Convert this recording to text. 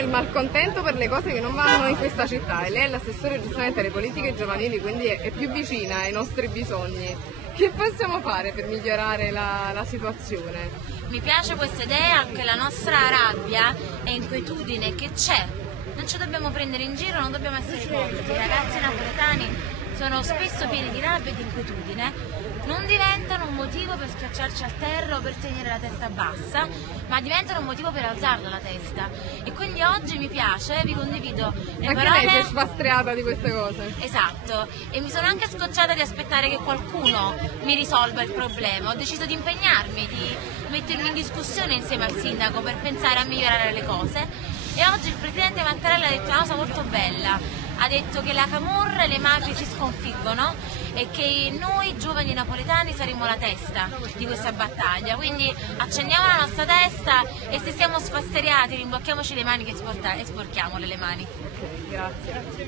il malcontento per le cose che non vanno in questa città e lei è l'assessore giustamente alle politiche giovanili, quindi è più vicina ai nostri bisogni. Che possiamo fare per migliorare la situazione? Mi piace questa idea, anche la nostra rabbia e inquietudine che c'è. Non ci dobbiamo prendere in giro, non dobbiamo essere ipocriti. I ragazzi napoletani sono spesso pieni di rabbia e di inquietudine, non diventano un motivo per schiacciarci a terra o per tenere la testa bassa, ma diventano un motivo per alzarla la testa. E quindi oggi mi piace, vi condivido le Anche parole. lei si è sfastriata di queste cose. Esatto, e mi sono anche scocciata di aspettare che qualcuno mi risolva il problema. Ho deciso di impegnarmi, di mettermi in discussione insieme al sindaco per pensare a migliorare le cose. E oggi il presidente Mattarella ha detto una cosa molto bella. Ha detto che la camorra e le mafie si sconfiggono e che noi giovani napoletani saremo la testa di questa battaglia. Quindi accendiamo la nostra testa e se siamo sfasteriati rimbocchiamoci le mani e sporchiamole le mani. Ok, grazie.